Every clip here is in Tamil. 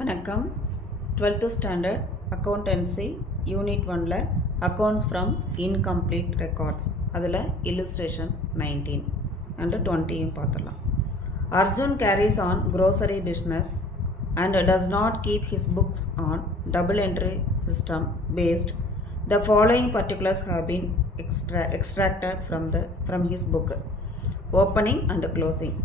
வணக்கம். 12th ஸ்டாண்டர்ட் அக்கௌண்டன்சி யூனிட் 1ல அக்கௌண்ட்ஸ் ஃப்ரம் இன்கம்ப்ளீட் ரெக்கார்ட்ஸ் அதில் இல்லுஸ்ட்ரேஷன் 19 and 20யும் பார்த்துடலாம். Arjun carries on grocery business and does not keep his books on double entry system based. The following particulars have been extracted from his book. Opening and closing.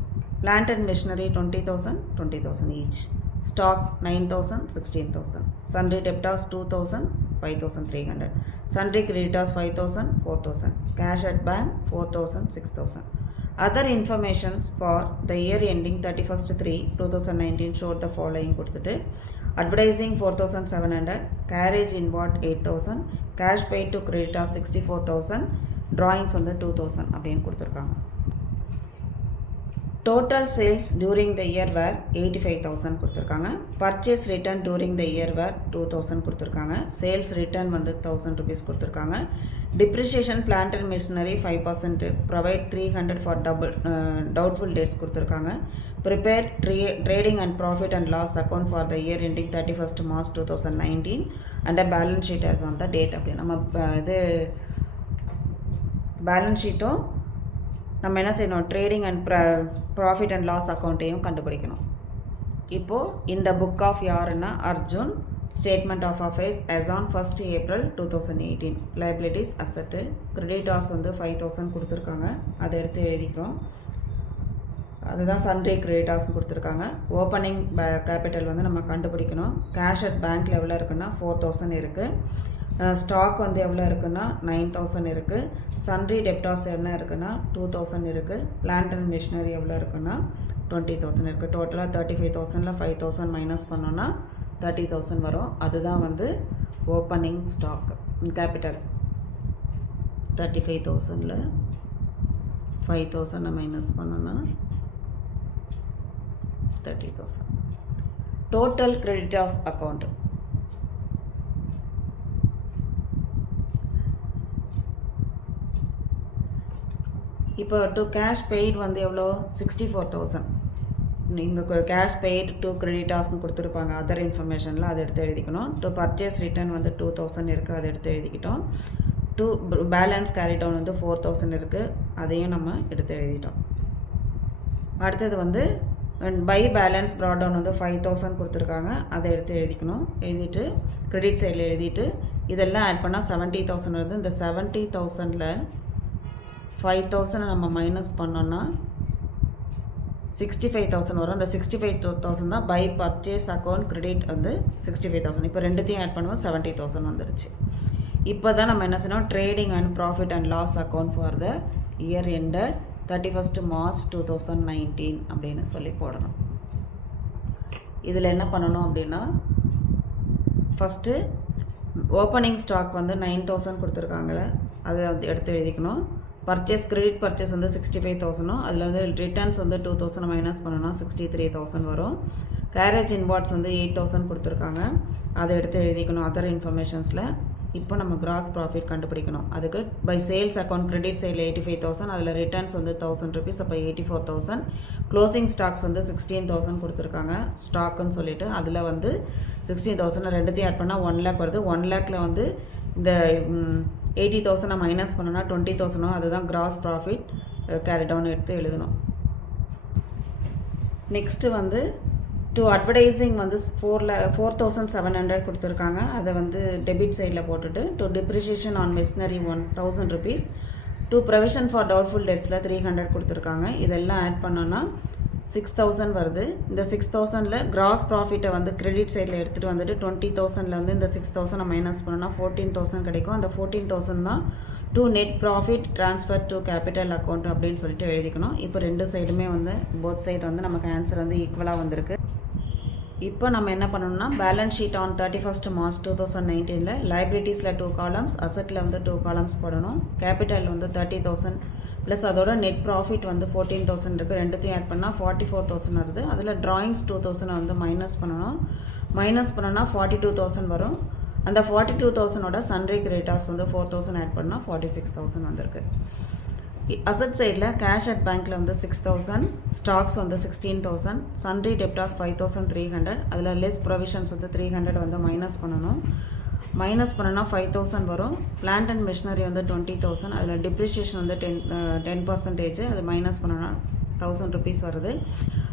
Plant and machinery 20,000 each. Stock 9,000 16,000. Sundry debtors 2,000 5,300. Sundry creditors 5,000 4,000. Cash at bank 4,000 6,000. Other information for the year ending 31st-3/2019 showed the following கொடுத்துட்டு advertising 4,700, carriage inward 8,000, cash paid to creditors 64,000, drawings வந்து 2,000 அப்படின்னு கொடுத்துருக்காங்க. Total sales during the year were 85,000 கொடுத்துருக்காங்க. Purchase return during the year were 2,000 கொடுத்துருக்காங்க. Sales return வந்து 1,000 rupees கொடுத்துருக்காங்க. Depreciation plant and machinery 5%, provide 300 for doubtful debts கொடுத்துருக்காங்க. Prepare trading and profit and loss account for the year ending 31st March 2019 and a balance sheet as on the date. அப்படி நம்ம இது பேலன்ஸ் ஷீட்டும் நம்ம என்ன செய்யணும், trading and profit and loss அக்கௌண்ட்டையும் கண்டுபிடிக்கணும். இப்போது இந்த புக் ஆஃப் யாருன்னா Arjun, statement of affairs as on 1st April 2018, liabilities asset, creditors வந்து 5,000 கொடுத்துருக்காங்க, அதை எடுத்து எழுதிக்கிறோம். அதுதான் சன்ட்ரி கிரெடிட்டார்ஸ் கொடுத்துருக்காங்க. ஓப்பனிங் கேபிட்டல் வந்து நம்ம கண்டுபிடிக்கணும். கேஷ் அட் பேங்க் லெவலில் இருக்குன்னா 4,000 இருக்குது. ஸ்டாக் வந்து எவ்வளோ இருக்குன்னா 9,000 இருக்குது. சன்ட்ரி டெப்டார்ஸ் என்ன இருக்குன்னா 2,000 இருக்குது. பிளான்ட் அண்ட் மிஷினரி எவ்வளோ இருக்குன்னா 20,000 இருக்குது. டோட்டலாக 35,000ல் 5,000 மைனஸ் பண்ணோன்னா 30,000 வரும். அதுதான் வந்து ஓப்பனிங் ஸ்டாக் கேபிட்டல். 35,000ல் 5,000 மைனஸ் பண்ணோன்னா 30,000. டோட்டல் கிரெடிட்டார்ஸ் அக்கௌண்ட் இப்போ டு கேஷ் பெய்டு வந்து எவ்வளோ 64,000. இங்கே கேஷ் பெய்டு டு கிரெடிட்டார்ஸ்னு கொடுத்துருப்பாங்க அதர் இன்ஃபர்மேஷனில், அதை எடுத்து எழுதிக்கணும். டு பர்ச்சேஸ் ரிட்டர்ன் வந்து 2,000 இருக்குது, அதை எடுத்து எழுதிக்கிட்டோம். டு பேலன்ஸ் கேரி டவுன் வந்து 4,000 இருக்குது, அதையும் நம்ம எடுத்து எழுதிட்டோம். அடுத்தது வந்து பை பேலன்ஸ் ப்ராட் டவுன் வந்து 5,000 கொடுத்துருக்காங்க, அதை எடுத்து எழுதிக்கணும். எழுதிட்டு கிரெடிட் சைடில் எழுதிட்டு இதெல்லாம் ஆட் பண்ணால் 70,000 வருது. இந்த 70,000ல் 5,000 நம்ம மைனஸ் பண்ணோன்னா 65,000 வரும். அந்த 65,000 தான் பை பர்ச்சேஸ் அக்கௌண்ட் கிரெடிட் வந்து 65,000. இப்போ ரெண்டுத்தையும் ஆட் பண்ணுவோம், 70,000 வந்துருச்சு. இப்போ தான் நம்ம என்ன செய்யணும், trading and profit and loss account for the year ended 31st March 2019 அப்படின்னு சொல்லி போடணும். இதில் என்ன பண்ணணும் அப்படின்னா, ஃபஸ்ட்டு ஓப்பனிங் ஸ்டாக் வந்து 9,000 கொடுத்துருக்காங்கள, அதை வந்து எடுத்து எழுதிக்கணும். பர்ச்சேஸ் கிரெடிட் பர்ச்சேஸ் வந்து 65,000, அதில் வந்து ரிட்டர்ன்ஸ் வந்து 2,000 மைனஸ் பண்ணோன்னா 63,000 வரும். கேரேஜ் இன்வார்ட்ஸ் வந்து 8,000 கொடுத்துருக்காங்க, அதை எடுத்து எழுதிக்கணும் அதர் இன்ஃபர்மேஷன்ஸில். இப்போ நம்ம கிராஸ் ப்ராஃபிட் கண்டுபிடிக்கணும். அதுக்கு பை சேல்ஸ் அக்கௌண்ட் கிரெடிட் சைடில் 85,000, அதில் ரிட்டர்ன்ஸ் வந்து 1,000 rupees, அப்போ 84,000. க்ளோசிங் ஸ்டாக்ஸ் வந்து 16,000 கொடுத்துருக்காங்க ஸ்டாக்குன்னு சொல்லிட்டு, அதில் வந்து 16,000 ரெண்டுத்தையும் ஆட் பண்ணால் 1 lakh வருது. 1 lakhல வந்து இந்த 80,000 மைனஸ் பண்ணோன்னா 20,000, அதுதான் கிராஸ் ப்ராஃபிட் கேரி டவுன் எடுத்து எழுதணும். நெக்ஸ்ட்டு வந்து டு அட்வர்டைஸிங் வந்து 4,700 கொடுத்துருக்காங்க, அதை வந்து டெபிட் சைடில் போட்டுட்டு to depreciation on machinery 1,000 rupees, to provision for doubtful டெட்ஸில் 300 கொடுத்துருக்காங்க. இதெல்லாம் ஆட் பண்ணோன்னா 6,000 வருது. இந்த 6,000ல் கிராஸ் ப்ராஃபிட்டை வந்து கிரெடிட் சைடில் எடுத்துகிட்டு வந்துட்டு 20,000ல் வந்து இந்த 6,000 மைனஸ் பண்ணோன்னா 14,000 கிடைக்கும். அந்த 14,000 தான் to net profit transfer to capital account அப்படின்னு சொல்லிட்டு எழுதிக்கணும். இப்போ ரெண்டு சைடுமே வந்து போத் சைடு வந்து நமக்கு ஆன்சர் வந்து ஈக்குவலாக வந்திருக்கு. இப்போ நம்ம என்ன பண்ணணும்னா, balance sheet on 31st March 2019ல் லைபிலிட்டிஸில் 2 columns, அசட்டில் வந்து 2 columns போடணும். கேபிட்டல் வந்து 30,000 ப்ளஸ் அதோட நெட் ப்ராஃபிட் வந்து 14,000 இருக்குது, ரெண்டுத்தையும் ஆட் பண்ணால் 44,000 வருது. அதில் ட்ராயிங்ஸ் 2,000 வந்து மைனஸ் பண்ணணும். மைனஸ் பண்ணோன்னா 42,000 வரும். அந்த 42,000ஓட சன்ட்ரி கிரெடிட்டார்ஸ் வந்து 4,000 ஆட் பண்ணால் 46,000 வந்திருக்கு. அசட் சைடில் கேஷ் அட் பேங்க்கில் வந்து 6,000, ஸ்டாக்ஸ் வந்து 16,000, சன்ட்ரி டெப்டாஸ் 5,300, அதில் லெஸ் ப்ரொவிஷன்ஸ் வந்து 300 வந்து மைனஸ் பண்ணணும். மைனஸ் பண்ணனா 5,000 வரும். பிளான்ட் அண்ட் மிஷினரி வந்து 20,000, அதில் டிப்ரிஷியேஷன் வந்து 10%, அது மைனஸ் பண்ணனா 1,000 rupees வருது.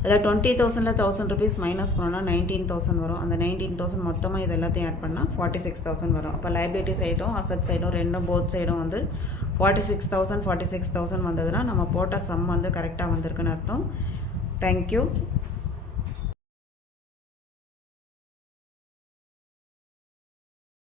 அதில் 20,000ல் 1,000 rupees மைனஸ் பண்ணோன்னா 19,000 வரும். அந்த 19,000 மொத்தமாக இது எல்லாத்தையும் ஆட் பண்ணால் 46,000 வரும். அப்போ லைபிலிட்டி சைடும் அசட் சைடும் ரெண்டும் போத் சைடும் வந்து 46,000 வந்ததுன்னா நம்ம போட்ட சம் வந்து கரெக்டாக வந்திருக்குன்னு அர்த்தம். தேங்க்யூ.